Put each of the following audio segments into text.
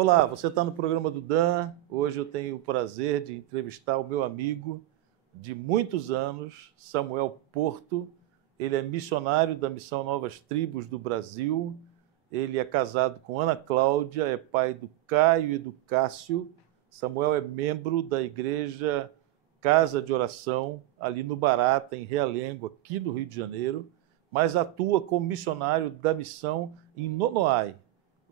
Olá, você está no programa do Dan. Hoje eu tenho o prazer de entrevistar o meu amigo de muitos anos, Samuel Porto. Ele é missionário da Missão Novas Tribos do Brasil. Ele é casado com Ana Cláudia, é pai do Caio e do Cássio. Samuel é membro da igreja Casa de Oração, ali no Barata, em Realengo, aqui no Rio de Janeiro, mas atua como missionário da missão em Nonoai,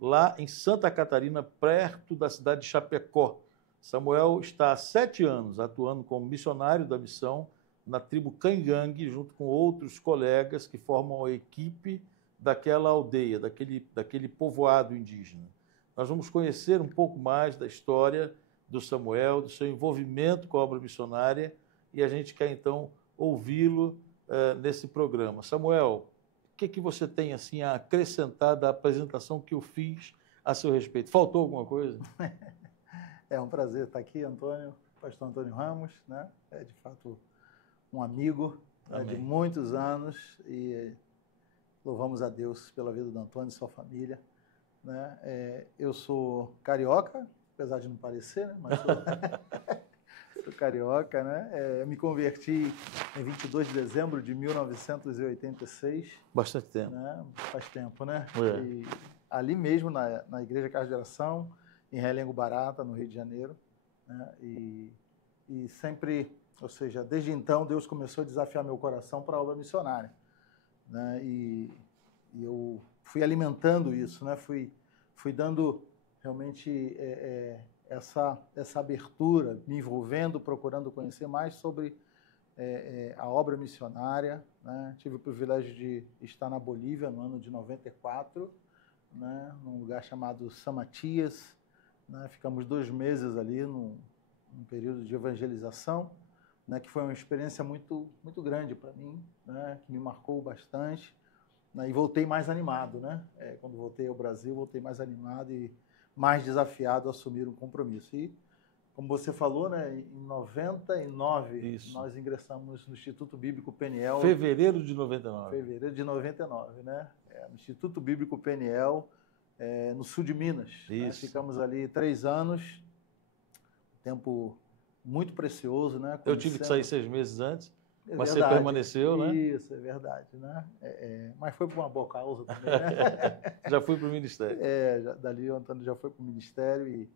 lá em Santa Catarina, perto da cidade de Chapecó. Samuel está há 7 anos atuando como missionário da missão na tribo Cangangue, junto com outros colegas que formam a equipe daquela aldeia, daquele povoado indígena. Nós vamos conhecer um pouco mais da história do Samuel, do seu envolvimento com a obra missionária, e a gente quer então ouvi-lo nesse programa. Samuel, o que você tem assim a acrescentar da apresentação que eu fiz a seu respeito? Faltou alguma coisa? É um prazer estar aqui, Antônio, pastor Antônio Ramos, né? É de fato um amigo de muitos anos e louvamos a Deus pela vida do Antônio e sua família, né? Eu sou carioca, apesar de não parecer, né? Mas sou carioca, né? Me converti em 22 de dezembro de 1986. Bastante tempo. Né? Faz tempo, né? É. E ali mesmo, na Igreja Casa de Oração, em Realengo Barata, no Rio de Janeiro. Né? E sempre, ou seja, desde então, Deus começou a desafiar meu coração para a obra missionária. Né? E eu fui alimentando isso, né? Fui dando realmente essa abertura, me envolvendo, procurando conhecer mais sobre a obra missionária. Né? Tive o privilégio de estar na Bolívia no ano de 94, né? Num lugar chamado San Matias. Né? Ficamos 2 meses ali num período de evangelização, né? Que foi uma experiência muito, muito grande para mim, né? Que me marcou bastante. Né? E voltei mais animado, né? Quando voltei ao Brasil, voltei mais animado e mais desafiado a assumir um compromisso. E, como você falou, né, em 99, Isso. nós ingressamos no Instituto Bíblico Peniel. Fevereiro de 99. Fevereiro de 99, né? No Instituto Bíblico Peniel, no sul de Minas. Né? Ficamos ali 3 anos, tempo muito precioso, né? Eu tive que sair 6 meses antes. Mas verdade. Você permaneceu, né? Isso, é verdade, né? Mas foi por uma boa causa também, né? Já fui para o ministério. Dali o Antônio já foi para o ministério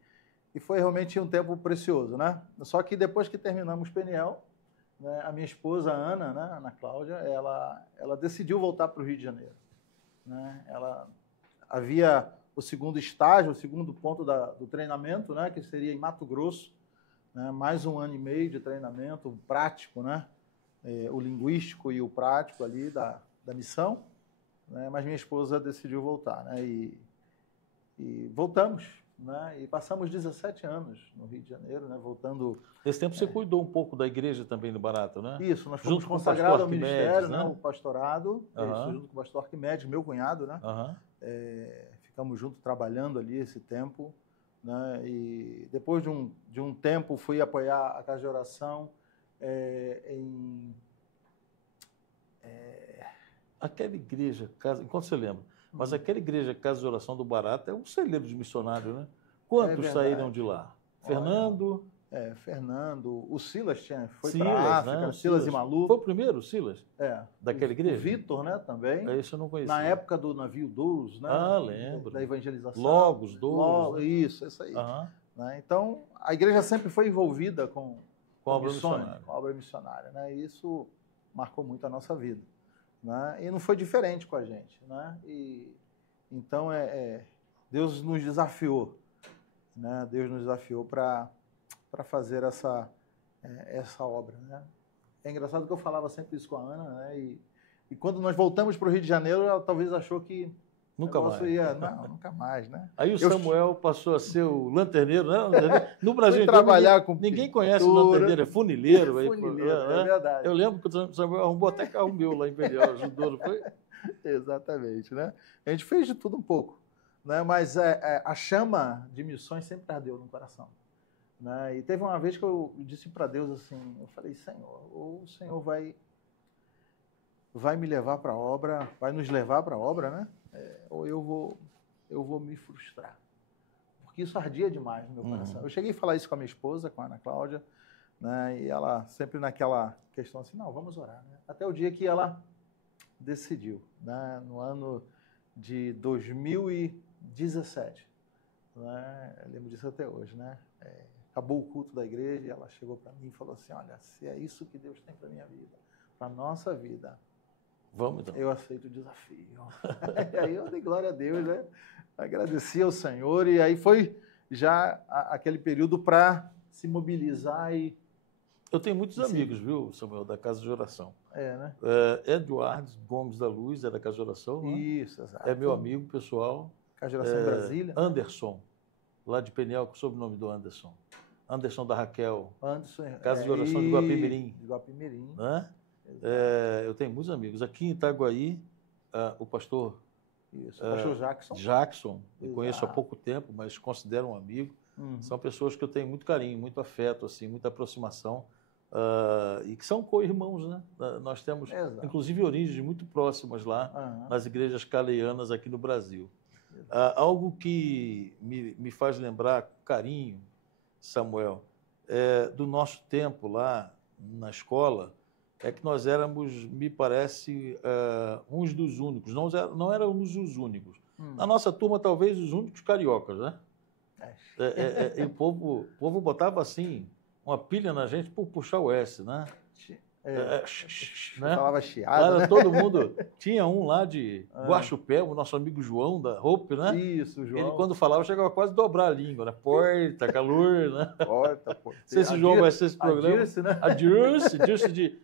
e foi realmente um tempo precioso, né? Só que depois que terminamos Peniel, né, a minha esposa Ana, né, Ana Cláudia, ela decidiu voltar para o Rio de Janeiro. Né? Ela havia o segundo estágio, o segundo ponto do treinamento, né, que seria em Mato Grosso, né, mais 1 ano e meio de treinamento prático, né? O linguístico e o prático ali da missão, né? Mas minha esposa decidiu voltar, né? E voltamos, né? E passamos 17 anos no Rio de Janeiro, né? Voltando. Nesse tempo você cuidou um pouco da igreja também no Barato, né? Isso, nós fomos consagrados ao ministério, né? O pastorado, Uhum. junto com o pastor Arquimedes, meu cunhado, né? Uhum. Ficamos juntos trabalhando ali esse tempo, né? E depois de um tempo fui apoiar a Casa de Oração. Aquela igreja, enquanto você lembra, mas aquela igreja Casa de Oração do Barata é um celeiro de missionário, né? Quantos saíram de lá? Fernando? Fernando, o Silas foi Silas, para a África, né? Silas e Malu. Foi o primeiro, o Silas? Daquela igreja? O Vitor, né, também. Isso eu não conhecia. Na época do navio Douros, né? Lembro. Da evangelização. Logos, Douros. Né? Isso aí. Né? Então, a igreja sempre foi envolvida com a obra missionária, né? E isso marcou muito a nossa vida, né? E não foi diferente com a gente, né? E então Deus nos desafiou, né? Deus nos desafiou para fazer essa obra, né? É engraçado que eu falava sempre isso com a Ana, né? E quando nós voltamos para o Rio de Janeiro, ela talvez achou que nunca mais. Não, nunca mais, né? Aí o Samuel passou a ser o lanterneiro, né? No Brasil, trabalhar com ninguém conhece o lanterneiro, é funileiro. É verdade. Eu lembro que o Samuel arrumou até carro meu lá em Peniel, ajudou, não foi? Exatamente, né? A gente fez de tudo um pouco, né? Mas a chama de missões sempre ardeu no coração. Né? E teve uma vez que eu disse para Deus assim, eu falei, Senhor, ou o Senhor vai me levar para a obra, vai nos levar para a obra, né? Ou eu vou me frustrar. porque isso ardia demais no meu coração. Eu cheguei a falar isso com a minha esposa, com a Ana Cláudia, né? E ela sempre naquela questão assim, não, vamos orar, né? Até o dia que ela decidiu, né? No ano de 2017, né? Eu lembro disso até hoje, né? Acabou o culto da igreja e ela chegou para mim e falou assim, olha, se é isso que Deus tem para minha vida, para nossa vida, vamos então. Eu aceito o desafio. E aí eu dei glória a Deus, né? Agradeci ao Senhor e aí foi já aquele período para se mobilizar e... Eu tenho muitos amigos, viu, Samuel, da Casa de Oração. né? Eduardo Gomes da Luz, é da Casa de Oração, né? Isso, exato. É meu amigo pessoal. Casa de Oração em Brasília. Anderson, lá de Peniel, que soube o sobrenome do Anderson. Anderson da Raquel. Anderson. Casa de Oração de Guapimirim. De Guapimirim. Né? Eu tenho muitos amigos. Aqui em Itaguaí, o pastor... Isso, o pastor Jackson. Jackson, eu conheço há pouco tempo, mas considero um amigo. São pessoas que eu tenho muito carinho, muito afeto, assim, muita aproximação. E que são co-irmãos, né? Nós temos, inclusive, origens muito próximas lá, nas igrejas caleianas aqui no Brasil. Algo que me faz lembrar com carinho, Samuel, do nosso tempo lá na escola, é que nós éramos, me parece, uns dos únicos, não éramos os únicos. Na nossa turma, talvez, os únicos cariocas, né? E o povo botava assim, uma pilha na gente por puxar o S, né? Né? Falava chiado, né? Todo mundo. Tinha um lá de Guaxupé, o nosso amigo João da Hope, né? Isso, João. Ele, quando falava, chegava quase a dobrar a língua, né? Porta, calor, né? Porta. Se esse João vai ser esse programa. A Dirce, né? A Dirce de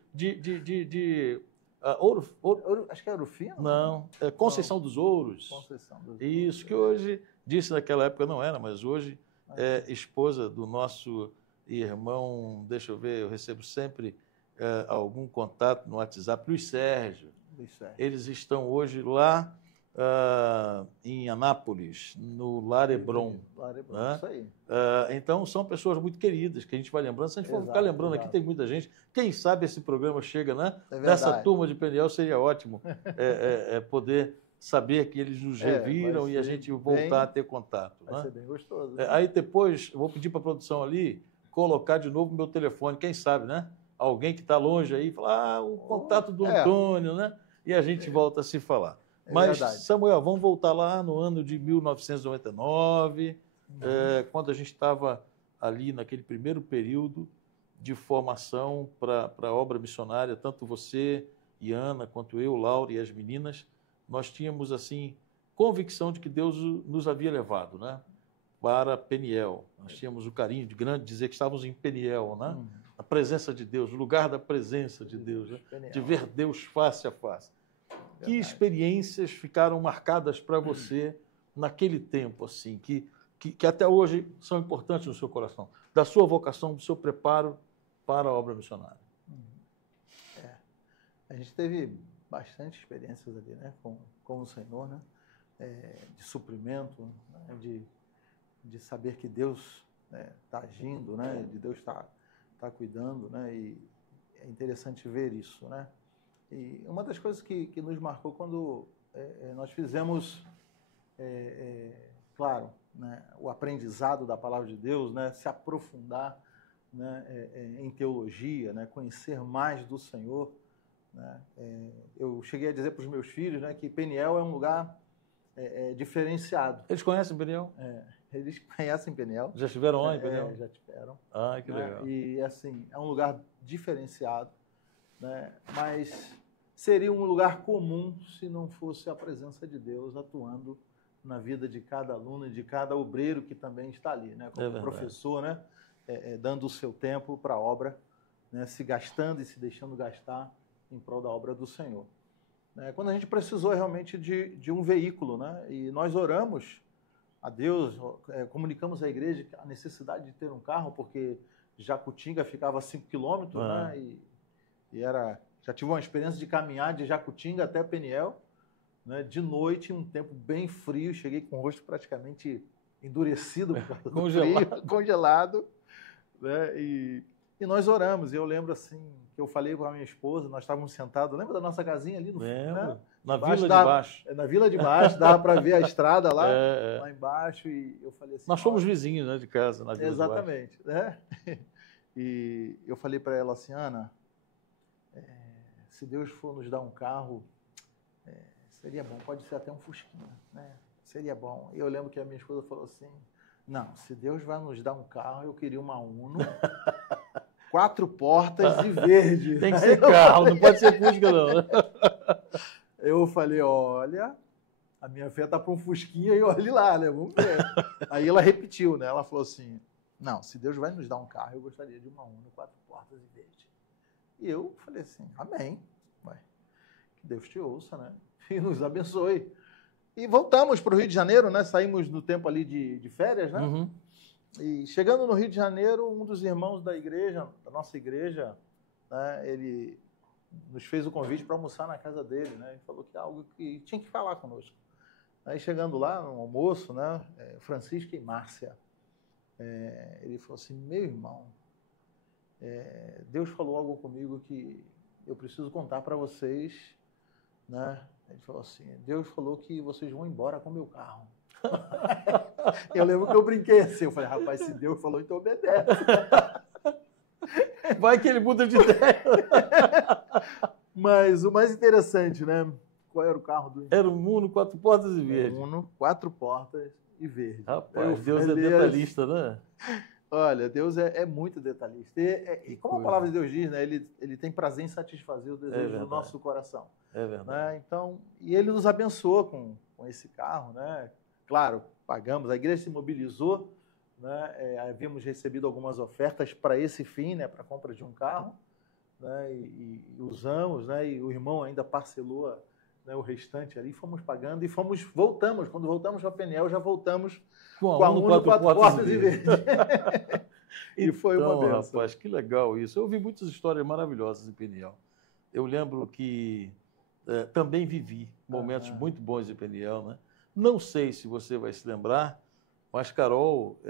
Ouro. Acho que é Ouro Fino? Não, Conceição dos Ouros. Conceição dos Ouros. Isso, que hoje, disse naquela época não era, mas hoje é esposa do nosso irmão, deixa eu ver, eu recebo sempre algum contato no WhatsApp, Luiz Sérgio. Eles estão hoje lá em Anápolis, no Lar Hebron. Né? Isso aí. Então, são pessoas muito queridas, que a gente vai lembrando. Se a gente for ficar lembrando aqui, tem muita gente. Quem sabe esse programa chega, né? Nessa turma de Peniel, seria ótimo poder saber que eles nos reviram e a gente voltar a ter contato. Vai ser bem gostoso. Aí depois, eu vou pedir para a produção ali colocar de novo o meu telefone, quem sabe, né? Alguém que está longe aí, fala, o contato do Antônio, né? E a gente volta a se falar. Mas, verdade. Samuel, vamos voltar lá no ano de 1999, quando a gente estava ali naquele primeiro período de formação para a obra missionária, tanto você e Ana, quanto eu, Laura e as meninas, nós tínhamos, assim, convicção de que Deus nos havia levado, né? Para Peniel. Nós tínhamos o carinho de grande dizer que estávamos em Peniel, né? A presença de Deus, o lugar da presença de Deus, né? De ver Deus face a face. Verdade. Que experiências ficaram marcadas para você naquele tempo, assim, que até hoje são importantes no seu coração, da sua vocação, do seu preparo para a obra missionária? A gente teve bastante experiências ali, né, com o Senhor, né, de suprimento, né, de saber que Deus está agindo, né, de Deus está cuidando, né, e é interessante ver isso, né. E uma das coisas que nos marcou quando nós fizemos, claro, né, o aprendizado da palavra de Deus, né, se aprofundar, né, em teologia, né, conhecer mais do Senhor, né. Eu cheguei a dizer para os meus filhos, né, que Peniel é um lugar diferenciado. Eles conhecem Peniel? Eles conhecem Peniel. Já estiveram lá em Peniel? Já tiveram. Ah, que legal. E, assim, é um lugar diferenciado, né, mas seria um lugar comum se não fosse a presença de Deus atuando na vida de cada aluno e de cada obreiro que também está ali, né, como professor, né, dando o seu tempo para a obra, né, se gastando e se deixando gastar em prol da obra do Senhor. Quando a gente precisou realmente de um veículo, né, e nós oramos a Deus, comunicamos à igreja a necessidade de ter um carro, porque Jacutinga ficava a 5 quilômetros, né, e já tive uma experiência de caminhar de Jacutinga até Peniel, né, de noite, um tempo bem frio, cheguei com o rosto praticamente endurecido, congelado, né, e E nós oramos. E eu lembro assim, que eu falei com a minha esposa, nós estávamos sentados, lembra da nossa casinha ali no fundo, né? Na Vila de Baixo. Na Vila de Baixo, dava para ver a estrada lá, É. lá embaixo. E eu falei assim... Nós somos vizinhos, né, de casa, na Vila Exatamente, né? E eu falei para ela assim, Ana, se Deus for nos dar um carro, seria bom, pode ser até um Fusquinha, né? Seria bom. E eu lembro que a minha esposa falou assim, não, se Deus vai nos dar um carro, eu queria uma Uno, 4 portas e verde. Tem que ser carro, não pode ser Fusca, não. Eu falei, olha, a minha fé tá para um Fusquinha e olhe lá, né? Vamos ver. Aí ela repetiu, né? Ela falou assim, não, se Deus vai nos dar um carro, eu gostaria de uma Uno, 4 portas e verde. E eu falei assim, amém. Vai. Que Deus te ouça, né? E nos abençoe. E voltamos para o Rio de Janeiro, né? Saímos no tempo ali de férias, né? Uhum. E chegando no Rio de Janeiro, um dos irmãos da igreja, da nossa igreja, né? Ele nos fez o convite para almoçar na casa dele, né? Ele falou que é algo que tinha que falar conosco. Aí chegando lá no almoço, né? Francisca e Márcia, ele falou assim, meu irmão, Deus falou algo comigo que eu preciso contar para vocês, né? Ele falou assim, Deus falou que vocês vão embora com o meu carro. Eu lembro que eu brinquei assim, eu falei, rapaz, se Deus falou, então obedece. Vai que ele muda de ideia. Mas o mais interessante, né? Qual era o carro do... Era um Uno, 4 portas e verde. Uno, 4 portas e verde. Rapaz, Deus é detalhista, né? Olha, Deus é muito detalhista. E como a palavra de Deus diz, né? Ele tem prazer em satisfazer o desejo do nosso coração. É verdade. Né? Então, e ele nos abençoou com esse carro, né? Claro, pagamos, a igreja se mobilizou, né? Havíamos recebido algumas ofertas para esse fim, né? Para a compra de um carro, né? E usamos, né? E o irmão ainda parcelou, né, o restante ali, fomos pagando e voltamos. Quando voltamos para a Peniel, já voltamos com a Uno 4 portas e verde. E foi uma benção. Rapaz, que legal isso. Eu ouvi muitas histórias maravilhosas em Peniel. Eu lembro que também vivi momentos muito bons em Peniel, né? Não sei se você vai se lembrar, mas Carol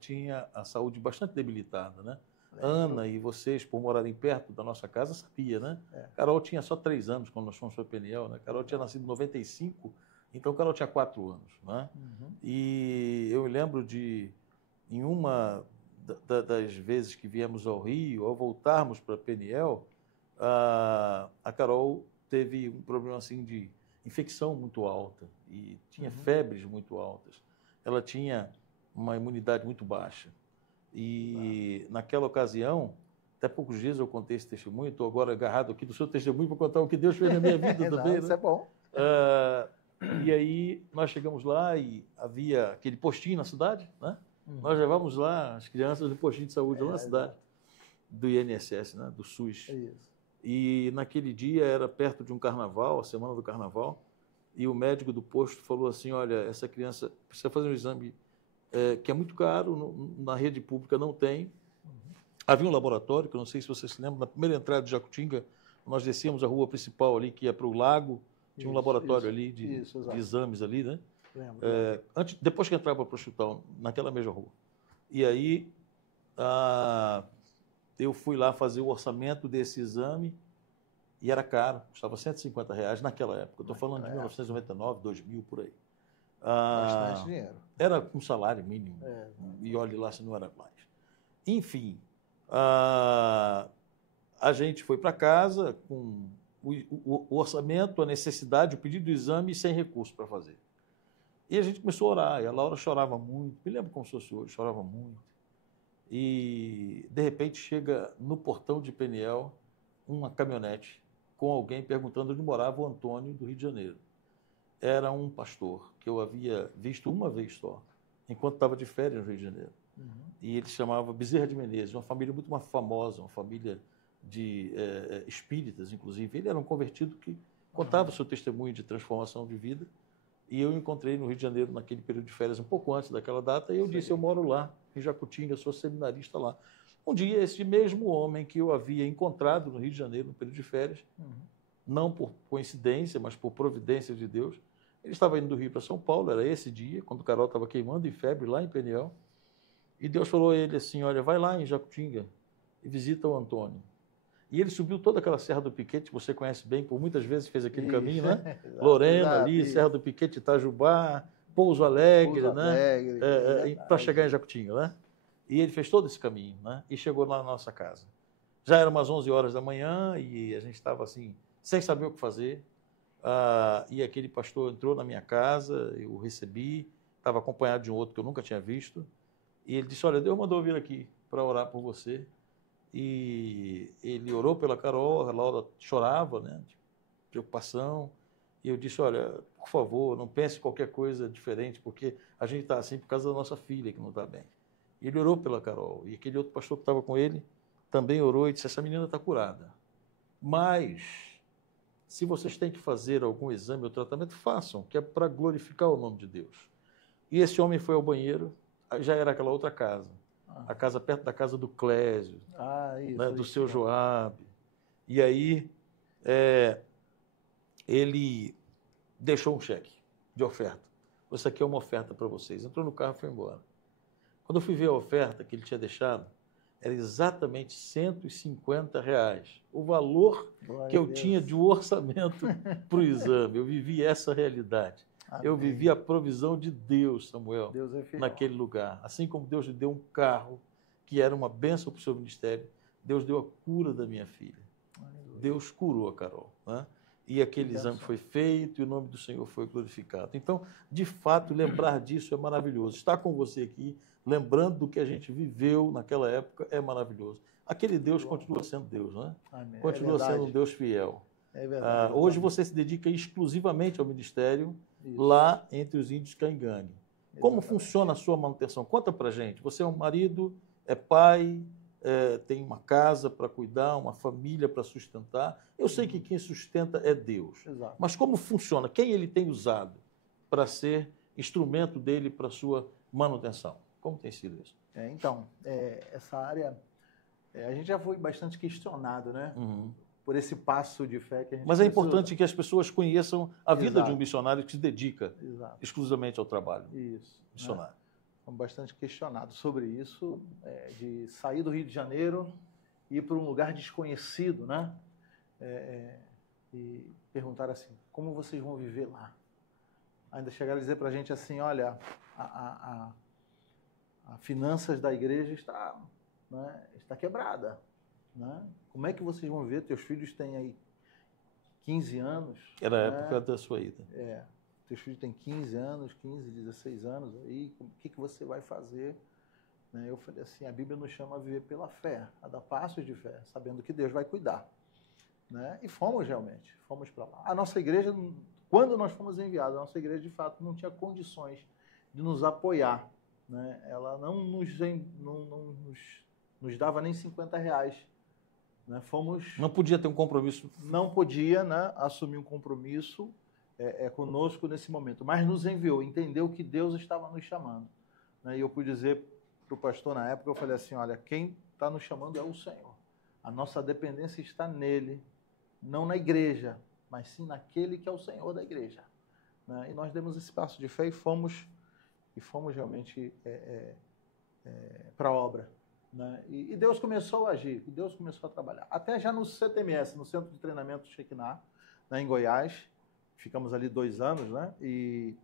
tinha a saúde bastante debilitada, né? Ana e vocês, por morarem perto da nossa casa, sabia, né? Carol tinha só 3 anos quando nós fomos para Peniel, né? Carol tinha nascido em 95, então Carol tinha 4 anos, né? E eu lembro em uma das vezes que viemos ao Rio, ao voltarmos para Peniel, a Carol teve um problema assim de infecção muito alta e tinha febres muito altas. Ela tinha uma imunidade muito baixa. E naquela ocasião, até poucos dias eu contei esse testemunho, estou agora agarrado aqui do seu testemunho para contar o que Deus fez na minha vida também. Isso é bom. E aí nós chegamos lá e havia aquele postinho na cidade, né? Nós levamos lá as crianças no postinho de saúde lá na cidade, do INSS, né? Do SUS. E naquele dia era perto de um carnaval, a semana do carnaval, e o médico do posto falou assim, olha, essa criança precisa fazer um exame que é muito caro, na rede pública não tem. Havia um laboratório, que eu não sei se você se lembra, na primeira entrada de Jacutinga, nós descíamos a rua principal ali, que ia para o lago, tinha um laboratório ali de exames ali, né? Depois que entrava para o hospital, naquela mesma rua. E aí, eu fui lá fazer o orçamento desse exame e era caro, custava R$150 naquela época. Eu estou falando de 1999, 2000, por aí. Bastante dinheiro. Era um salário mínimo. E olhe lá se não era mais. Enfim, a gente foi para casa com o orçamento, a necessidade, o pedido do exame sem recurso para fazer. E a gente começou a orar. E a Laura chorava muito. Me lembro como se fosse hoje, chorava muito. E, de repente, chega no portão de Peniel uma caminhonete com alguém perguntando onde morava o Antônio, do Rio de Janeiro. Era um pastor que eu havia visto uma vez só, enquanto estava de férias no Rio de Janeiro. E ele se chamava Bezerra de Menezes, uma família muito mais famosa, uma família de espíritas, inclusive. Ele era um convertido que contava o seu testemunho de transformação de vida. E eu encontrei no Rio de Janeiro naquele período de férias, um pouco antes daquela data, e eu disse, eu moro lá, em Jacutinga, sou seminarista lá. Um dia, esse mesmo homem que eu havia encontrado no Rio de Janeiro, no período de férias, não por coincidência, mas por providência de Deus, ele estava indo do Rio para São Paulo, era esse dia, quando o Carol estava queimando em febre lá em Peniel, e Deus falou a ele assim, olha, vai lá em Jacutinga, e visita o Antônio. E ele subiu toda aquela Serra do Piquete, que você conhece bem, por muitas vezes fez aquele caminho, né? Exato, Lorena ali, Serra do Piquete, Itajubá, Pouso Alegre, né? Para chegar em Jacutinga, né? E ele fez todo esse caminho, né? E chegou lá na nossa casa. Já eram umas 11 horas da manhã e a gente estava assim, sem saber o que fazer. E aquele pastor entrou na minha casa, eu o recebi, estava acompanhado de um outro que eu nunca tinha visto. E ele disse, olha, Deus mandou eu vir aqui para orar por você. E ele orou pela Carol, a Laura chorava, né, de preocupação. E eu disse, olha, por favor, não pense em qualquer coisa diferente, porque a gente está assim por causa da nossa filha que não está bem. E ele orou pela Carol. E aquele outro pastor que estava com ele também orou e disse, essa menina está curada. Mas, se vocês têm que fazer algum exame ou tratamento, façam, que é para glorificar o nome de Deus. E esse homem foi ao banheiro, já era aquela outra casa. A casa perto da casa do Clésio, isso, né, do seu Joabe. E aí, ele deixou um cheque de oferta. Isso aqui é uma oferta para vocês. Entrou no carro e foi embora. Quando eu fui ver a oferta que ele tinha deixado, era exatamente R$150. O valor que eu tinha de um orçamento para o exame. Eu vivi essa realidade. Amém. Eu vivi a provisão de Deus, Samuel, Deus naquele lugar. Assim como Deus lhe deu um carro, que era uma bênção para o seu ministério, Deus deu a cura da minha filha. Aleluia. Deus curou a Carol, né? E aquele exame foi feito e o nome do Senhor foi glorificado. Então, de fato, lembrar disso é maravilhoso. Estar com você aqui, lembrando do que a gente viveu naquela época, é maravilhoso. Aquele Deus continua sendo Deus, né? Amém. Continua sendo um Deus fiel. É verdade. Hoje você se dedica exclusivamente ao ministério, lá entre os índios Caingangue. Como funciona a sua manutenção? Conta pra gente. Você é um marido, é pai, tem uma casa para cuidar, uma família para sustentar. Eu sei que quem sustenta é Deus. Exato. Mas como funciona? Quem ele tem usado para ser instrumento dele para a sua manutenção? Como tem sido isso? Então, essa área, a gente já foi bastante questionado, né? Por esse passo de fé que a gente Mas é importante que as pessoas conheçam a vida de um missionário que se dedica exclusivamente ao trabalho missionário. Né? Estamos bastante questionados sobre isso, de sair do Rio de Janeiro e ir para um lugar desconhecido, né? E perguntar assim, como vocês vão viver lá? Ainda chegaram a dizer para a gente assim, olha, a finanças da igreja está quebrada. Né? Como é que vocês vão ver? Teus filhos têm aí 15 anos. Era a época da sua ida. Teus filhos têm 15 anos, 15, 16 anos. Aí, o que você vai fazer? Né? Eu falei assim, a Bíblia nos chama a viver pela fé, a dar passos de fé, sabendo que Deus vai cuidar. Né? E fomos realmente, fomos para lá. A nossa igreja, quando nós fomos enviados, a nossa igreja de fato não tinha condições de nos apoiar. Né? Ela não nos dava nem R$50. Né? Não podia ter um compromisso. Não podia, né, assumir um compromisso conosco nesse momento, mas nos enviou, entendeu que Deus estava nos chamando. Né? E eu pude dizer para o pastor na época, eu falei assim, olha, quem está nos chamando é o Senhor. A nossa dependência está nele, não na igreja, mas sim naquele que é o Senhor da igreja. Né? E nós demos esse passo de fé e fomos realmente para a obra. Né? E Deus começou a agir, Deus começou a trabalhar. Até já no CTMS, no Centro de Treinamento Shekinah, né, em Goiás, ficamos ali 2 anos, né? E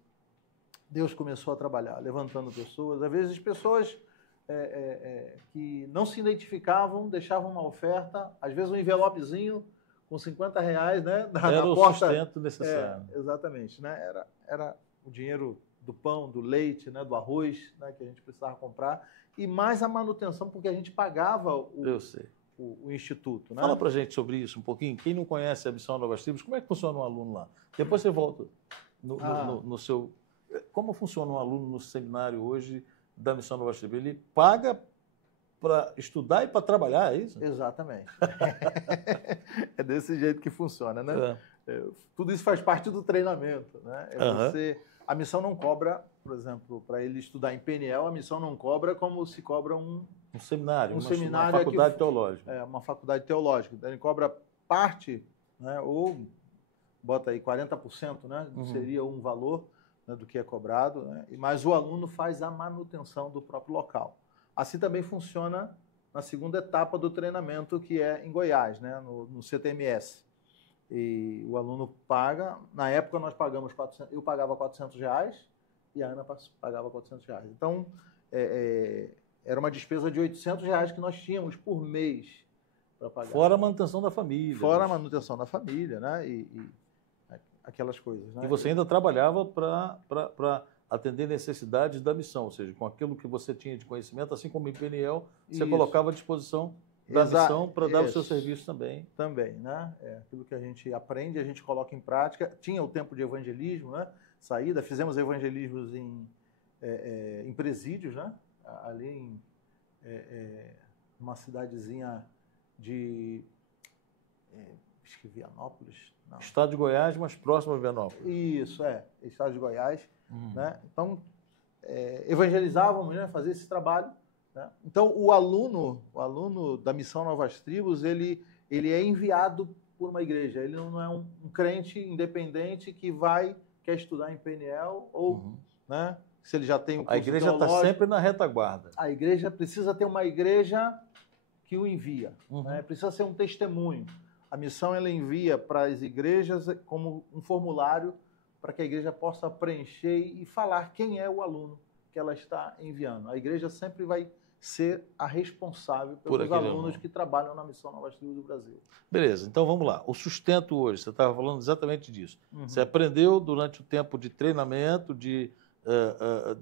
Deus começou a trabalhar, levantando pessoas. Às vezes, pessoas que não se identificavam, deixavam uma oferta, às vezes um envelopezinho com R$50, né? Era o sustento necessário. Exatamente, né? Era o dinheiro do pão, do leite, né? Do arroz, né? Que a gente precisava comprar. E mais a manutenção, porque a gente pagava o instituto. Né? Fala pra gente sobre isso um pouquinho. Quem não conhece a Missão Novas Tribos, como é que funciona um aluno lá? Depois você volta no seu... Como funciona um aluno no seminário hoje da Missão Novas Tribos? Ele paga para estudar e para trabalhar, é isso? Exatamente. É desse jeito que funciona, né? Tudo isso faz parte do treinamento. Né? A missão não cobra, por exemplo, para ele estudar em PNL, a missão não cobra como se cobra um seminário, uma faculdade teológica. Uma faculdade teológica. Então, ele cobra parte, né, ou bota aí 40%, né, seria um valor, né, do que é cobrado, né, mas o aluno faz a manutenção do próprio local. Assim também funciona na segunda etapa do treinamento, que é em Goiás, né, no CTMS. E o aluno paga, na época nós pagamos eu pagava R$400 e a Ana pagava R$400. Então, era uma despesa de R$800 que nós tínhamos por mês para pagar. Fora a manutenção da família. Fora a manutenção da família, né? E aquelas coisas. Né? E você ainda trabalhava para atender necessidades da missão, ou seja, com aquilo que você tinha de conhecimento, assim como em PNL, você colocava à disposição da missão para dar o seu serviço também. Também, né? Aquilo que a gente aprende, a gente coloca em prática. Tinha o tempo de evangelismo, né? Saída, fizemos evangelismos em presídios, né? Ali em uma cidadezinha de acho que Vianópolis. Não. Estado de Goiás, mas próximo a Vianópolis. Isso, Estado de Goiás. Né? Então, evangelizávamos, né? Fazer esse trabalho. Né? Então, o aluno da Missão Novas Tribos, ele é enviado por uma igreja. Ele não é um crente independente que quer estudar em PNL ou, né? Se ele já tem um curso a igreja está sempre na retaguarda. A igreja precisa ter uma igreja que o envia. Né? Precisa ser um testemunho. A missão ela envia para as igrejas como um formulário para que a igreja possa preencher e falar quem é o aluno que ela está enviando. A igreja sempre vai ser a responsável pelos alunos que trabalham na Missão Novas Tribos do Brasil. Beleza, então vamos lá. O sustento hoje, você estava falando exatamente disso. Você aprendeu durante o tempo de treinamento, de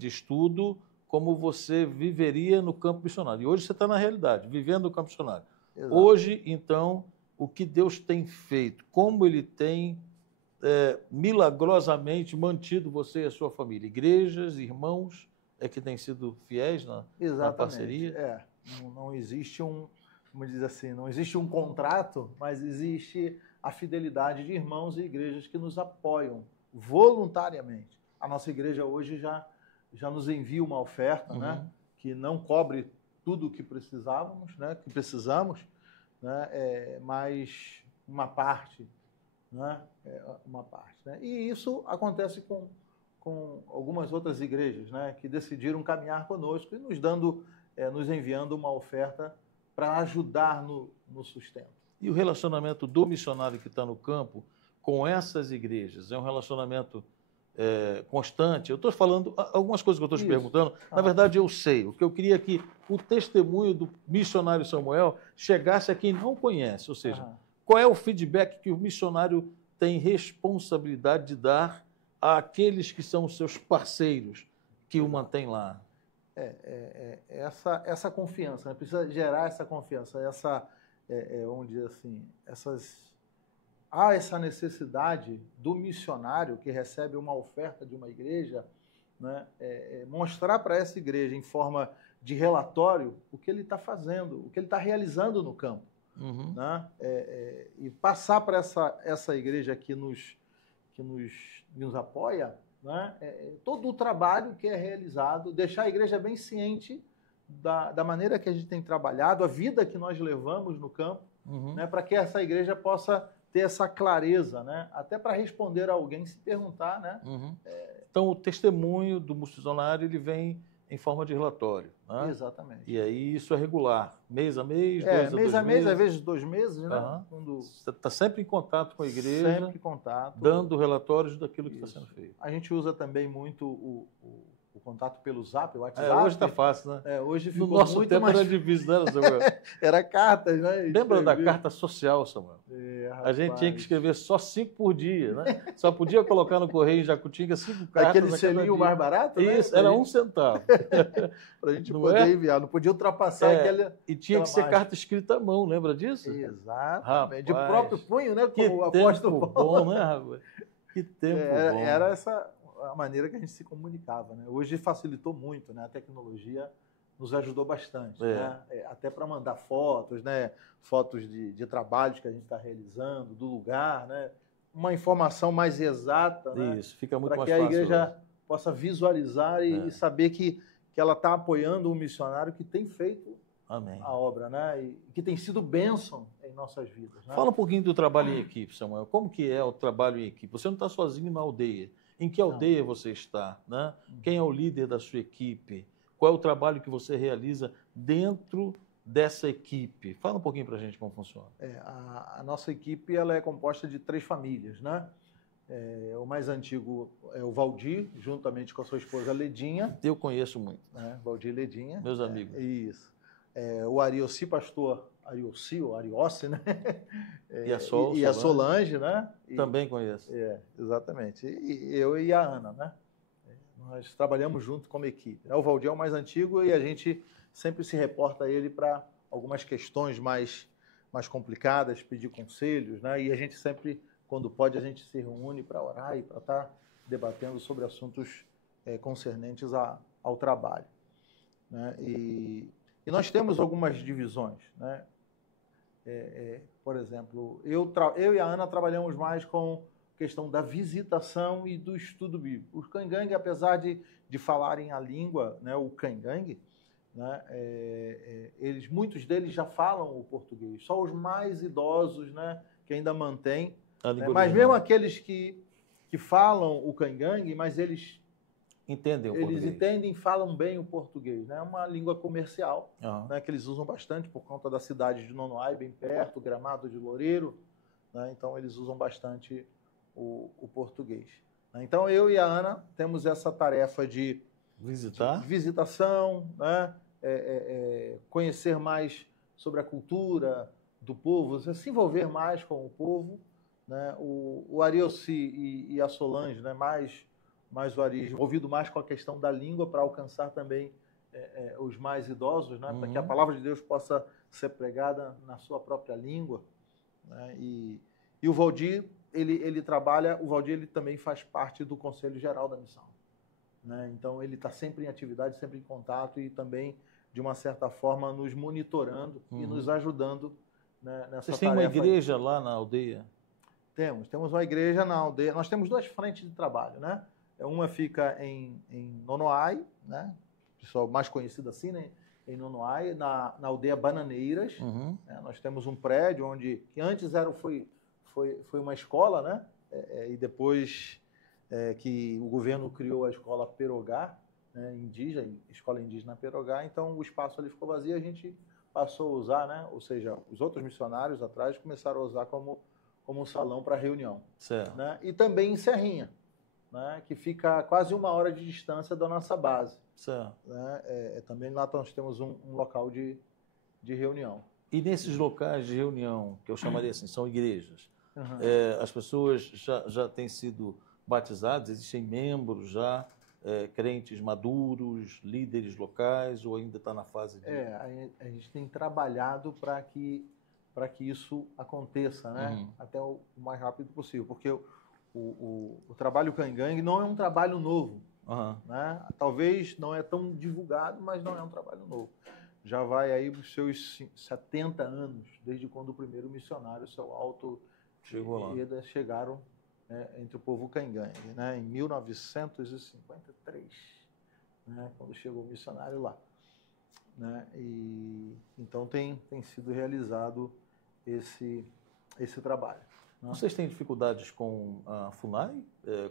estudo, como você viveria no campo missionário. E hoje você está na realidade, vivendo no campo missionário. Exato. Hoje, então, o que Deus tem feito, como Ele tem milagrosamente mantido você e a sua família. Igrejas, irmãos, que têm sido fiéis na parceria? Não existe como diz assim, não existe um contrato, mas existe a fidelidade de irmãos e igrejas que nos apoiam voluntariamente. A nossa igreja hoje já nos envia uma oferta, né, que não cobre tudo o que precisamos, né, mas uma parte, né, né? E isso acontece com algumas outras igrejas, né, que decidiram caminhar conosco e nos enviando uma oferta para ajudar no sustento. E o relacionamento do missionário que está no campo com essas igrejas é um relacionamento constante? Eu estou falando algumas coisas que eu estou te perguntando. Na verdade, eu sei. O que eu queria é que o testemunho do missionário Samuel chegasse a quem não conhece. Ou seja, qual é o feedback que o missionário tem responsabilidade de dar àqueles que são os seus parceiros, que o mantêm lá? Essa confiança, né? Precisa gerar essa confiança, vamos dizer assim, há essa necessidade do missionário que recebe uma oferta de uma igreja, né, mostrar para essa igreja em forma de relatório o que ele está fazendo, o que ele está realizando no campo. Né? E passar para essa igreja que nos apoia, né, todo o trabalho que é realizado, deixar a igreja bem ciente da maneira que a gente tem trabalhado, a vida que nós levamos no campo, né, para que essa igreja possa ter essa clareza, né, até para responder a alguém se perguntar. Né? Então, o testemunho do missionário ele vem em forma de relatório. Né? Exatamente. E aí isso é regular, mês a mês, mês a mês, às vezes 2 meses. Né? Você está sempre em contato com a igreja, sempre em contato, dando relatórios daquilo que está sendo feito. A gente usa também muito o contato pelo Zap, o WhatsApp. Hoje está fácil, né? Hoje ficou no nosso muito tempo mais... era difícil, né, Samuel? Era cartas, né? Lembra da carta social, Samuel? A gente tinha que escrever só 5 por dia, né? Só podia colocar no correio em Jacutinga 5 cartas. Aquele selinho mais barato, né? Isso, era 1 centavo. Para a gente poder enviar, não podia ultrapassar aquela. E tinha que ser carta escrita à mão, lembra disso? Exatamente. De próprio punho, né? Que tempo bom, né, rapaz? Que tempo bom. Era essa a maneira que a gente se comunicava, né? Hoje facilitou muito, né? A tecnologia nos ajudou bastante, né? Até para mandar fotos, né? Fotos de trabalhos que a gente está realizando, do lugar, né? Uma informação mais exata, né? Isso, fica muito mais fácil. Para que a igreja hoje possa visualizar e saber que ela está apoiando um missionário que tem feito a obra, né? E que tem sido bênção em nossas vidas. Né? Fala um pouquinho do trabalho em equipe, Samuel. Como que é o trabalho em equipe? Você não está sozinho na aldeia. Em que aldeia você está? Né? Quem é o líder da sua equipe? Qual é o trabalho que você realiza dentro dessa equipe? Fala um pouquinho para a gente como funciona. A nossa equipe ela é composta de 3 famílias, né? O mais antigo é o Valdir, juntamente com a sua esposa Ledinha. Eu conheço muito. Né? Valdir e Ledinha. Meus amigos. Isso. O Ariossi, pastor Ariossi, ou Ariossi, né? E a Solange, né? Também conheço. Exatamente. E eu e a Ana, né? Nós trabalhamos junto como equipe. O Valdir é o mais antigo e a gente sempre se reporta a ele para algumas questões mais complicadas, pedir conselhos, né? E a gente sempre, quando pode, a gente se reúne para orar e para estar debatendo sobre assuntos concernentes ao trabalho. Né? E nós temos algumas divisões, né? Por exemplo, eu e a Ana trabalhamos mais com questão da visitação e do estudo bíblico. Os cangangue, apesar de falarem a língua, né, o cangangue, né, muitos deles já falam o português. Só os mais idosos, né, que ainda mantêm. Né, mas mesmo aqueles que falam o cangangue, mas eles entendem e falam bem o português. Né? É uma língua comercial, né, que eles usam bastante por conta da cidade de Nonoai, bem perto, Gramado de Loureiro. Né? Então, eles usam bastante o português. Então, eu e a Ana temos essa tarefa de visitação, né? Conhecer mais sobre a cultura do povo, se envolver mais com o povo. Né? O Ariossi e a Solange, né? mais o Ari, envolvido mais com a questão da língua para alcançar também os mais idosos, né? Para que a palavra de Deus possa ser pregada na sua própria língua. Né? E o Valdir, ele trabalha, o Valdir ele também faz parte do Conselho Geral da Missão. Né? Então, ele está sempre em atividade, sempre em contato e também, de uma certa forma, nos monitorando e nos ajudando, né, nessa Vocês têm uma igreja lá na aldeia? Temos uma igreja na aldeia. Nós temos 2 frentes de trabalho, né? Uma fica em Nonoai, né? Pessoal mais conhecido assim, né? Em Nonoai, na aldeia Bananeiras. Né? Nós temos um prédio que antes foi uma escola, né? E depois que o governo criou a escola Perogá, né? Escola indígena Perogá, então o espaço ali ficou vazio, a gente passou a usar, né? Ou seja, os outros missionários atrás começaram a usar como um salão para reunião. Certo. Né? E também em Serrinha, né? Que fica quase 1 hora de distância da nossa base. Certo. Né? Também lá nós temos um local de reunião. E nesses locais de reunião, que eu chamaria assim, são igrejas, as pessoas já têm sido batizadas, existem membros já, crentes maduros, líderes locais, ou ainda está na fase de... A gente tem trabalhado para que isso aconteça, né? Até o mais rápido possível, porque o trabalho cangangue não é um trabalho novo. Né? Talvez não é tão divulgado, mas não é um trabalho novo. Já vai aí para os seus 70 anos, desde quando o primeiro missionário, seu Alto e Eda, chegaram entre o povo cangangue, né? Em 1953, né? Quando chegou o missionário lá. Né? E então tem sido realizado esse trabalho. Né? Vocês têm dificuldades com a FUNAI,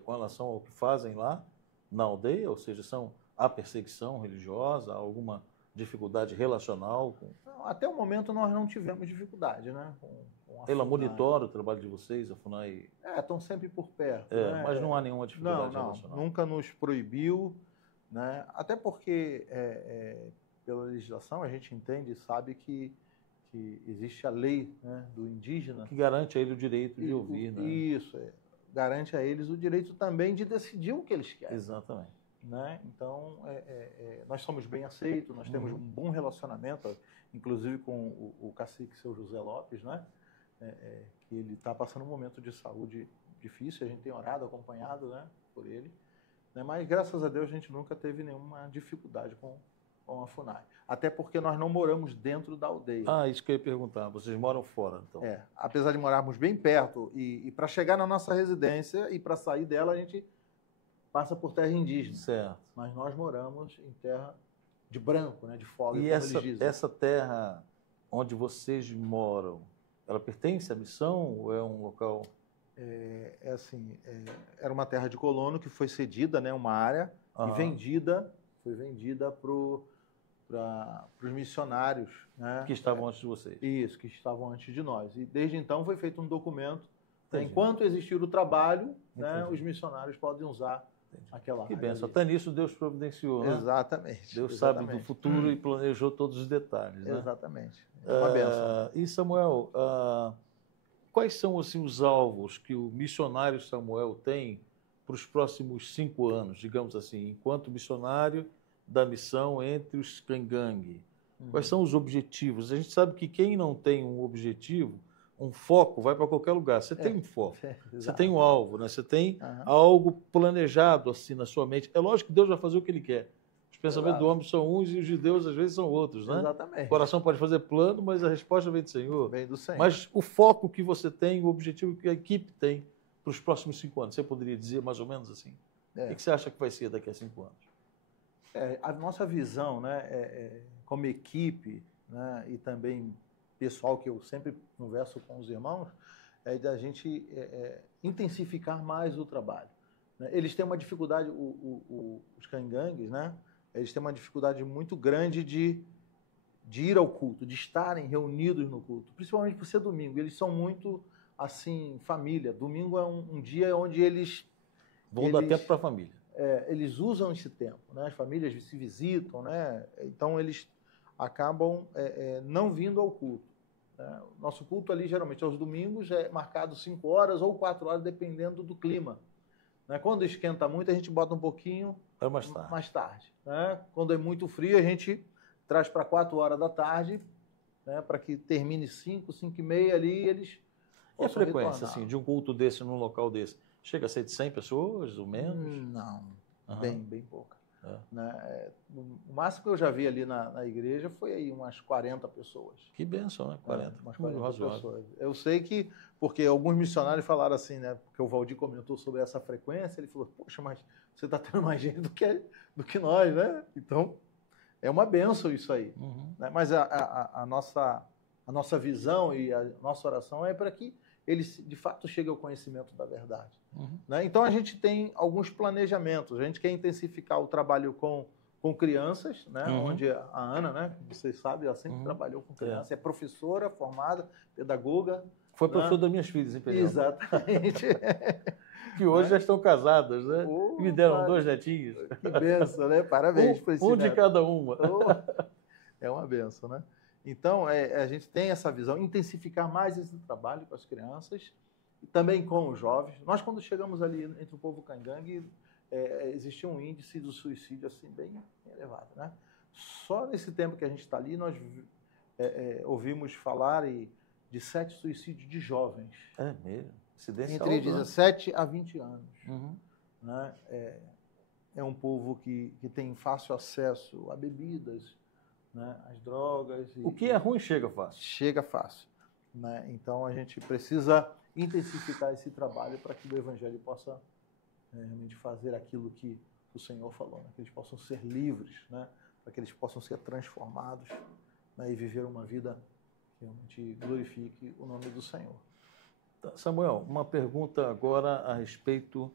com relação ao que fazem lá na aldeia? Ou seja, há perseguição religiosa, há alguma dificuldade relacional? Até o momento nós não tivemos dificuldade, né? Com a Ela FUNAI. monitora o trabalho de vocês, a FUNAI? Estão sempre por perto. Né? Mas não há nenhuma dificuldade relacional? Nunca nos proibiu, né? Até porque, pela legislação, a gente entende e sabe que existe a lei, né, do indígena. Que garante a ele o direito de ouvir. Né? Isso, garante a eles o direito também de decidir o que eles querem. Exatamente. Né? Então, nós somos bem aceitos, nós temos um bom relacionamento, inclusive com o cacique Seu José Lopes, né? Que ele está passando um momento de saúde difícil, a gente tem orado, acompanhado, né, por ele. Né? Mas, graças a Deus, a gente nunca teve nenhuma dificuldade com a FUNAI. Até porque nós não moramos dentro da aldeia. Isso que eu ia perguntar. Vocês moram fora, então? Apesar de morarmos bem perto, e para chegar na nossa residência e para sair dela, a gente passa por terra indígena. Certo. Mas nós moramos em terra de branco, né, de folga. E essa terra onde vocês moram, ela pertence à missão ou é um local... Era uma terra de colono que foi cedida, né, uma área, e foi vendida para os missionários, né? Que estavam antes de vocês. Isso, que estavam antes de nós. E desde então foi feito um documento. Entendi. Enquanto existir o trabalho, né, Entendi. os missionários podem usar aquela Que área benção. ali. Até nisso Deus providenciou, né? Exatamente. Deus exatamente. sabe do futuro e planejou todos os detalhes, né? Exatamente. É uma benção. E Samuel, quais são assim, os alvos que o missionário Samuel tem para os próximos 5 anos, digamos assim, enquanto missionário da missão entre os Cangangue? Quais são os objetivos? A gente sabe que quem não tem um objetivo, um foco, vai para qualquer lugar. Você tem um foco, você tem um alvo, né? Você tem algo planejado assim na sua mente. É lógico que Deus vai fazer o que Ele quer. Os pensamentos do homem são uns e os de Deus às vezes são outros, né? Exatamente. O coração pode fazer plano, mas a resposta vem do Senhor. Vem do Senhor. Mas o foco que você tem, o objetivo que a equipe tem para os próximos 5 anos, você poderia dizer mais ou menos assim? O que você acha que vai ser daqui a 5 anos? A nossa visão, né, como equipe, né, e também pessoal, que eu sempre converso com os irmãos, é da gente intensificar mais o trabalho. Né? Eles têm uma dificuldade, os Cangangues, né, eles têm uma dificuldade muito grande de ir ao culto, de estarem reunidos no culto, principalmente por ser domingo. Eles são muito, assim, família. Domingo é um dia onde eles... Vão dar tempo para a família. Eles usam esse tempo, né? As famílias se visitam, né? Então eles acabam não vindo ao culto. Né? Nosso culto ali, geralmente, aos domingos, é marcado 5 horas ou 4 horas, dependendo do clima. Né? Quando esquenta muito, a gente bota um pouquinho mais tarde. Né? Quando é muito frio, a gente traz para 4 horas da tarde, né? Para que termine 5, 5 e meia ali, eles... E a frequência assim, de um culto desse num local desse? Chega a ser de 100 pessoas ou menos? Não, bem pouca. Né? O máximo que eu já vi ali na igreja foi aí umas 40 pessoas. Que bênção, né? 40. Umas 40 pessoas. Eu sei que, porque alguns missionários falaram assim, né? Porque o Valdir comentou sobre essa frequência, ele falou, poxa, mas você está tendo mais gente do que nós, né? Então, é uma bênção isso aí. Né? Mas a nossa visão e a nossa oração é para que eles, de fato, cheguem ao conhecimento da verdade. Né? Então, a gente tem alguns planejamentos. A gente quer intensificar o trabalho com crianças, né? Onde a Ana, né? Vocês sabem, ela sempre trabalhou com crianças. É professora formada, pedagoga. Foi professora das minhas filhas, em Pereira. Exatamente. Que hoje já estão casadas, né? E me deram 2 netinhos. Que benção, né? Parabéns por isso. Um de cada uma. É uma benção, né? Então, a gente tem essa visão, intensificar mais esse trabalho com as crianças e também com os jovens. Nós, quando chegamos ali entre o povo Cangangue, existia um índice do suicídio assim, bem elevado. Né? Só nesse tempo que a gente está ali, nós ouvimos falar de 7 suicídios de jovens. É mesmo? Entre 17 a 20 anos. Né? É um povo que tem fácil acesso a bebidas, né, as drogas. O que é ruim chega fácil. Chega fácil. Né? Então, a gente precisa intensificar esse trabalho para que o Evangelho possa realmente fazer aquilo que o Senhor falou, né? Que eles possam ser livres, né? Para que eles possam ser transformados, né? E viver uma vida que realmente glorifique o nome do Senhor. Samuel, uma pergunta agora a respeito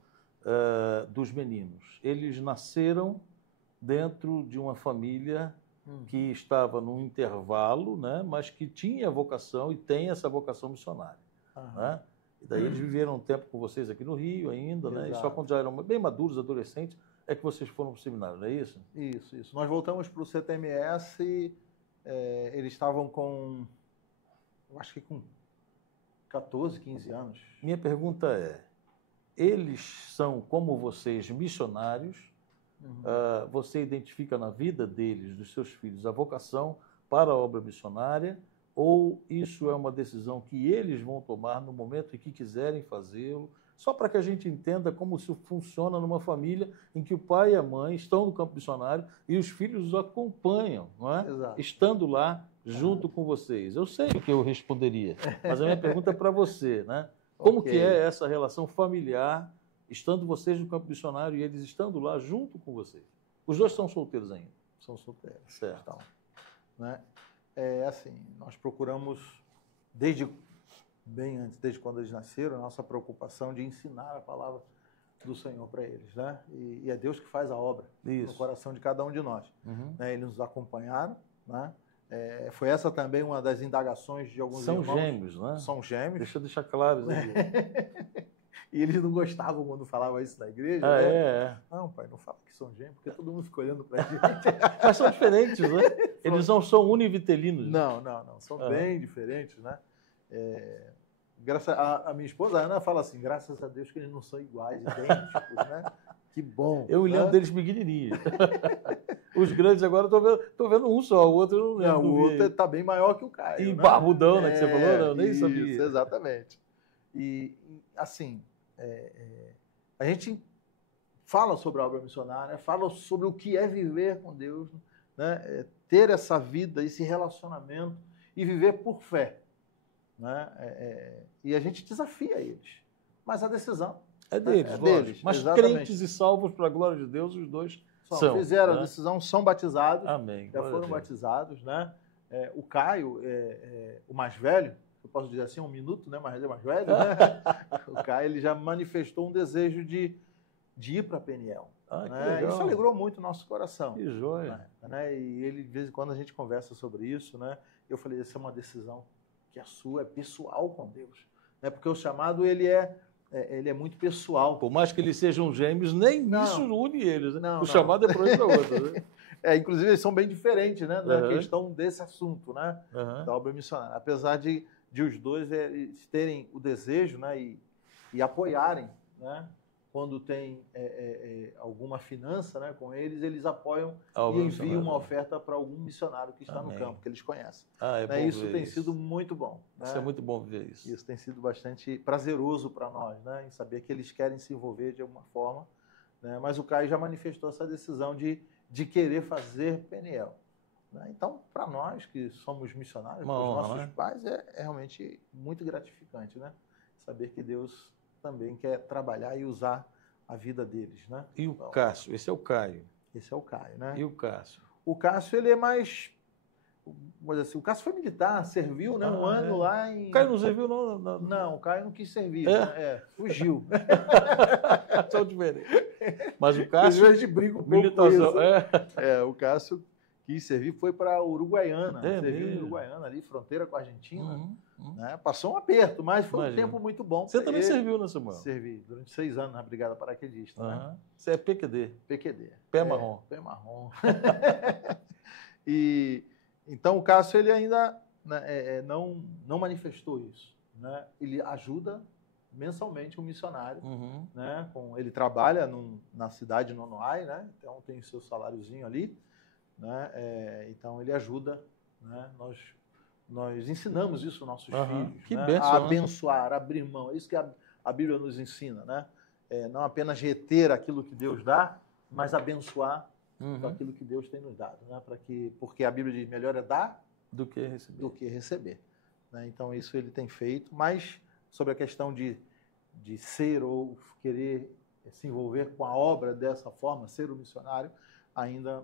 dos meninos. Eles nasceram dentro de uma família que estava num intervalo, né, mas que tinha vocação e tem essa vocação missionária. Né? E daí eles viveram um tempo com vocês aqui no Rio ainda, né? E só quando já eram bem maduros, adolescentes, é que vocês foram para o seminário, não é isso? Isso. Nós voltamos para o CTMS, eles estavam com, eu acho que com 14, 15 anos. Minha pergunta é, eles são, como vocês, missionários? Você identifica na vida deles, dos seus filhos, a vocação para a obra missionária, ou isso é uma decisão que eles vão tomar no momento em que quiserem fazê-lo, só para que a gente entenda como isso funciona numa família em que o pai e a mãe estão no campo missionário e os filhos os acompanham, não é? Exato. Estando lá junto com vocês. Eu sei o que eu responderia, mas a minha pergunta é para você, né? Como que é essa relação familiar, estando vocês no campo missionário e eles estando lá junto com vocês? Os dois são solteiros ainda? São solteiros. Certo. Então, né? Assim, nós procuramos, desde bem antes, desde quando eles nasceram, a nossa preocupação de ensinar a palavra do Senhor para eles, né? E é Deus que faz a obra no coração de cada um de nós. Né? Eles nos acompanharam, né? Foi essa também uma das indagações de alguns irmãos. São gêmeos, né? São gêmeos. Deixa eu deixar claro isso aí. E eles não gostavam quando falava isso na igreja. Ah, né? Não, pai, não fala que são gêmeos, porque todo mundo fica olhando para a gente. Mas são diferentes, né? Eles não são univitelinos. Não. São bem diferentes, né? A minha esposa, a Ana, fala assim, graças a Deus que eles não são iguais, idênticos, né? Que bom. Eu né? lembro deles pequenininhos. Os grandes agora, estou vendo um só, o outro eu não lembro. Não, o outro está bem maior que o Caio. E né? barbudão, né, que você falou? Eu nem isso, sabia. Exatamente. E assim, a gente fala sobre a obra missionária, fala sobre o que é viver com Deus, né? Ter essa vida, esse relacionamento e viver por fé. Né? E a gente desafia eles. Mas a decisão é deles, deles. Mas exatamente. Crentes e salvos, para a glória de Deus, os dois são. Fizeram né? a decisão, são batizados. Amém. Já foram batizados. Né? O Caio, o mais velho, eu posso dizer assim, 1 minuto, né? Mas ele é mais velho. Né? O Caio ele já manifestou um desejo de ir para Peniel. Né? Isso alegrou muito o nosso coração. Que joia. Né? E ele, de vez em quando, a gente conversa sobre isso. Né? Eu falei, essa é uma decisão que a sua é pessoal com Deus. Né? Porque o chamado, ele é muito pessoal. Por mais que eles sejam gêmeos, nem isso une eles. Né? O chamado é para um e para outro. Né? Inclusive, eles são bem diferentes, né? Na questão desse assunto, né? Da obra missionária. Apesar de os dois terem o desejo, né? E apoiarem, né? Quando tem alguma finança, né, com eles apoiam e enviam uma oferta para algum missionário que está no campo, que eles conhecem. Isso tem sido muito bom. Né? Isso é muito bom ver isso. Isso tem sido bastante prazeroso para nós, né, em saber que eles querem se envolver de alguma forma. Né? Mas o Caio já manifestou essa decisão de querer fazer Peniel. Né? Então, para nós que somos missionários, para os nossos pais, é realmente muito gratificante, né? Saber que Deus também quer trabalhar e usar a vida deles, né? E o Cássio? Esse é o Caio. Esse é o Caio, né? E o Cássio? O Cássio, ele é mais... Vamos dizer assim, o Cássio foi militar, serviu, né? Um ano lá em... O Caio não serviu, não? Não, o Caio não quis servir. Né? Fugiu. São diferentes. Mas o Cássio... Às vezes briga um pouco com isso. O Cássio quis servir, foi para Uruguaiana. Serviu em Uruguaiana, ali, fronteira com a Argentina. Né? Passou um aperto, mas foi um tempo muito bom. Você também serviu, né, Samuel? Servi durante 6 anos na Brigada Paraquedista. Né? Você é PQD? PQD. Pé marrom. Pé marrom. Então, o Cássio, ele ainda não manifestou isso. Né? Ele ajuda mensalmente um missionário. Né? Ele trabalha na cidade de Nonoai, né? Então tem o seu saláriozinho ali. Né? Então, ele ajuda. Né? Nós ensinamos isso aos nossos filhos. Que né? bênção, a abençoar, abrir mão. É isso que a Bíblia nos ensina. Né? Não apenas reter aquilo que Deus dá, mas abençoar com aquilo que Deus tem nos dado. Né? Porque a Bíblia diz, melhor é dar do que receber. Né? Então, isso ele tem feito. Mas, sobre a questão de ser ou querer se envolver com a obra dessa forma, ser um missionário, ainda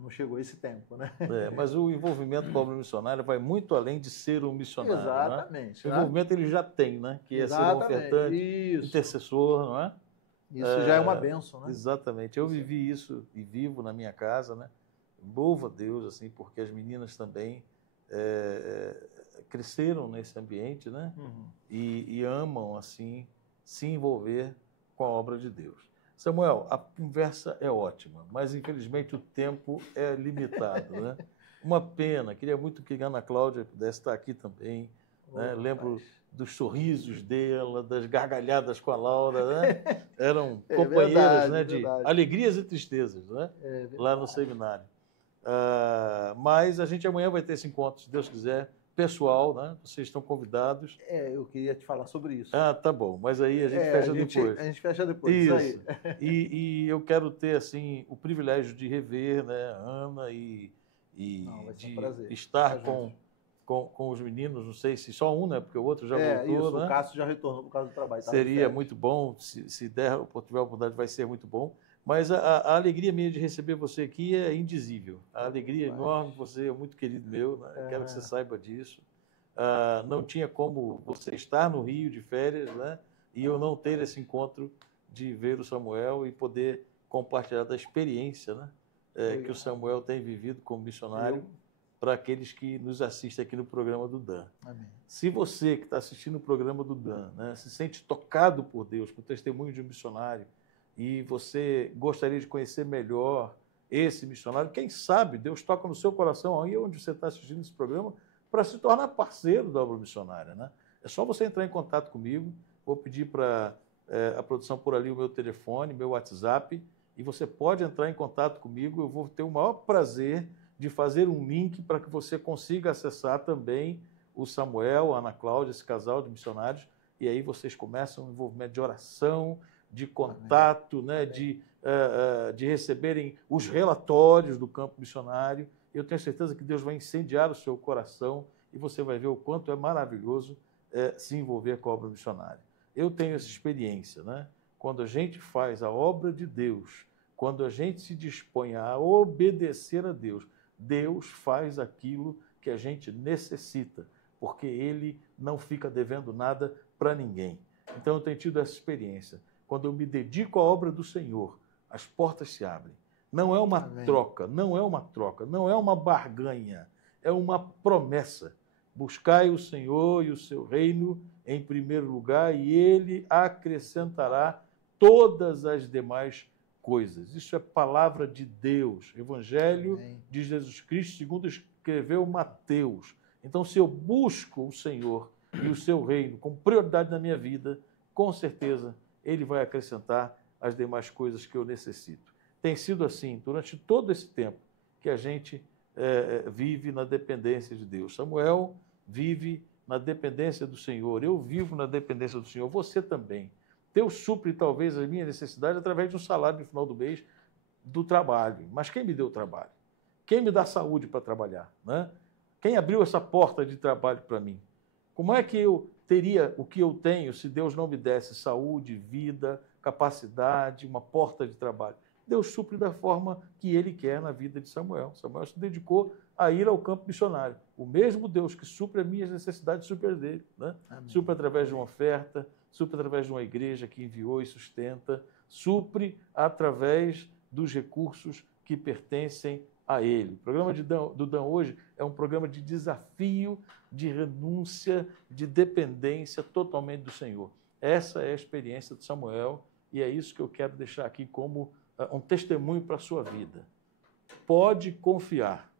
não chegou esse tempo, né? Mas o envolvimento com a obra missionária vai muito além de ser um missionário. Exatamente. Né? O envolvimento ele já tem, né? Que é ser um ofertante, intercessor, não é? Isso já é uma bênção, né? Exatamente. Eu vivi isso e vivo na minha casa, né? Louvo a Deus, assim, porque as meninas também cresceram nesse ambiente, né? E amam, assim, se envolver com a obra de Deus. Samuel, a conversa é ótima, mas infelizmente o tempo é limitado, né? Uma pena, queria muito que a Ana Cláudia pudesse estar aqui também, né? Lembro dos sorrisos dela, das gargalhadas com a Laura, né? Eram companheiras, né? De alegrias e tristezas, né? Lá no seminário. Mas a gente amanhã vai ter esse encontro, se Deus quiser, pessoal, né? Vocês estão convidados. Eu queria te falar sobre isso. Tá bom, mas aí a gente fecha depois. A gente fecha depois. Isso. E eu quero ter, assim, o privilégio de rever, né, a Ana e de estar com os meninos, não sei se só um, né? Porque o outro já voltou, isso, né? O Cássio já retornou por causa do trabalho. Seria muito bom, se tiver a oportunidade, vai ser muito bom. Mas a alegria minha de receber você aqui é indizível. A alegria enorme, você é muito querido meu, né? Quero que você saiba disso. Não tinha como você estar no Rio de férias, né? E eu não ter esse encontro de ver o Samuel e poder compartilhar da experiência, né, que o Samuel tem vivido como missionário para aqueles que nos assistem aqui no programa do Dan. Amém. Se você que está assistindo o programa do Dan, né, se sente tocado por Deus, com o testemunho de um missionário, e você gostaria de conhecer melhor esse missionário, quem sabe Deus toca no seu coração aí onde você está assistindo esse programa para se tornar parceiro da obra missionária, né? É só você entrar em contato comigo, vou pedir para a produção por ali o meu telefone, meu WhatsApp, e você pode entrar em contato comigo, eu vou ter o maior prazer de fazer um link para que você consiga acessar também o Samuel, a Ana Cláudia, esse casal de missionários, e aí vocês começam um envolvimento de oração, de contato, né, de receberem os relatórios do campo missionário. Eu tenho certeza que Deus vai incendiar o seu coração e você vai ver o quanto é maravilhoso se envolver com a obra missionária. Eu tenho essa experiência, né? Quando a gente faz a obra de Deus, quando a gente se dispõe a obedecer a Deus, Deus faz aquilo que a gente necessita, porque Ele não fica devendo nada para ninguém. Então eu tenho tido essa experiência. Quando eu me dedico à obra do Senhor, as portas se abrem. Não é uma troca, não é uma troca, não é uma barganha, é uma promessa. Buscai o Senhor e o seu reino em primeiro lugar e Ele acrescentará todas as demais coisas. Isso é palavra de Deus, Evangelho de Jesus Cristo, segundo escreveu Mateus. Então, se eu busco o Senhor e o seu reino como prioridade na minha vida, com certeza Ele vai acrescentar as demais coisas que eu necessito. Tem sido assim durante todo esse tempo que a gente vive na dependência de Deus. Samuel vive na dependência do Senhor, eu vivo na dependência do Senhor, você também. Deus supre talvez as minhas necessidades através de um salário no final do mês do trabalho. Mas quem me deu o trabalho? Quem me dá saúde para trabalhar, né? Quem abriu essa porta de trabalho para mim? Como é que eu teria o que eu tenho se Deus não me desse saúde, vida, capacidade, uma porta de trabalho? Deus supre da forma que Ele quer na vida de Samuel. Samuel se dedicou a ir ao campo missionário. O mesmo Deus que supre as minhas necessidades, supre as dele, né? Supre através de uma oferta, supre através de uma igreja que enviou e sustenta, supre através dos recursos que pertencem a Ele. O programa do Dan hoje é um programa de desafio, de renúncia, de dependência totalmente do Senhor. Essa é a experiência de Samuel e é isso que eu quero deixar aqui como um testemunho para a sua vida. Pode confiar.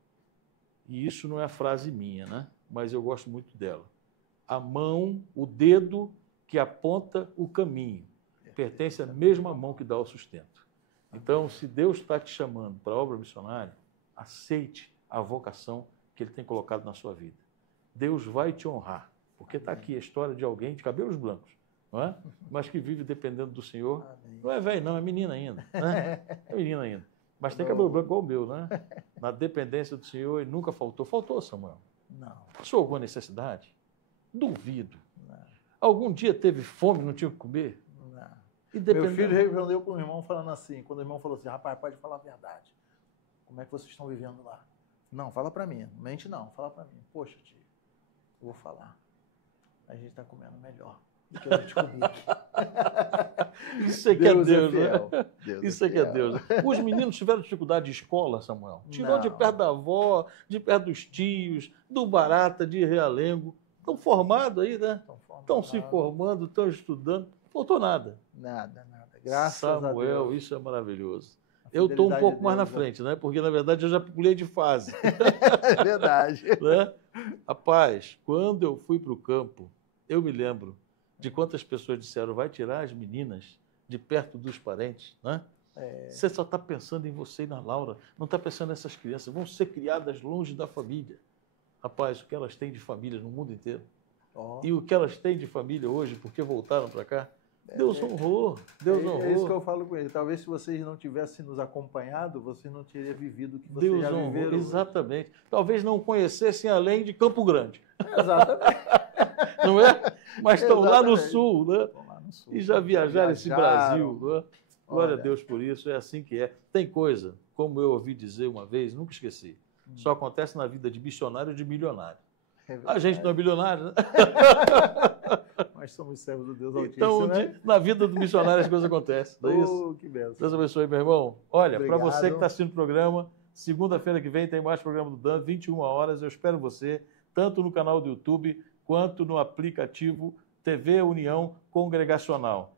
E isso não é frase minha, né? Mas eu gosto muito dela. A mão, o dedo que aponta o caminho, pertence à mesma mão que dá o sustento. Então, se Deus está te chamando para a obra missionária, aceite a vocação que Ele tem colocado na sua vida. Deus vai te honrar, porque está aqui a história de alguém de cabelos brancos, não é? Mas que vive dependendo do Senhor. Não é velho, não, é menina ainda. Né? É menina ainda. Mas tem cabelo branco igual o meu, né? Na dependência do Senhor, ele nunca faltou. Faltou, Samuel? Não. Passou alguma necessidade? Duvido. Não. Algum dia teve fome, não tinha o que comer? Não. E Meu filho respondeu para o irmão falando assim, quando o irmão falou assim, rapaz, pode falar a verdade. Como é que vocês estão vivendo lá? Não, fala para mim. Mente não, fala para mim. Poxa, tio, eu vou falar. A gente está comendo melhor do que a gente comia aqui. Isso é que Deus é Deus, é né? Deus Isso é que é Deus. Os meninos tiveram dificuldade de escola, Samuel? Tirou de perto da avó, de perto dos tios, do Barata, de Realengo. Estão formados aí, né? Estão se formando, estão estudando. Não faltou nada. Nada. Graças a Deus. Samuel, isso é maravilhoso. Eu estou um pouco mais na frente, né? Porque, na verdade, eu já pulei de fase. É verdade. Né? Rapaz, quando eu fui para o campo, eu me lembro de quantas pessoas disseram, vai tirar as meninas de perto dos parentes, né? Você só está pensando em você e na Laura, não está pensando nessas crianças, vão ser criadas longe da família. Rapaz, o que elas têm de família no mundo inteiro. E o que elas têm de família hoje, porque voltaram para cá, Deus honrou, Deus honrou. É isso que eu falo com ele. Talvez se vocês não tivessem nos acompanhado, vocês não teriam vivido o que vocês já viveram. Exatamente. Talvez não conhecessem além de Campo Grande. Exatamente. Não é? Mas estão lá no sul, né? Estão lá no sul. E já viajaram esse Brasil. Né? Glória a Deus por isso, é assim que é. Tem coisa, como eu ouvi dizer uma vez, nunca esqueci, só acontece na vida de missionário e de milionário. A gente não é milionário, né? mas somos servos do Deus Altíssimo. Então, né? na vida do missionário as coisas acontecem, não é isso? Que benção. Deus abençoe, meu irmão. Olha, para Obrigado. você que está assistindo o programa, segunda-feira que vem tem mais programa do Dan, 21 horas. Eu espero você, tanto no canal do YouTube, quanto no aplicativo TV União Congregacional.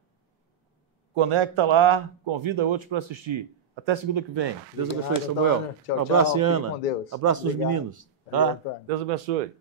Conecta lá, convida outros para assistir. Até segunda que vem. Deus abençoe, Samuel. Tchau, Um abraço, tchau. Ana. Fique com Deus. Abraço dos Obrigado. meninos. Tá? Valeu, Deus abençoe.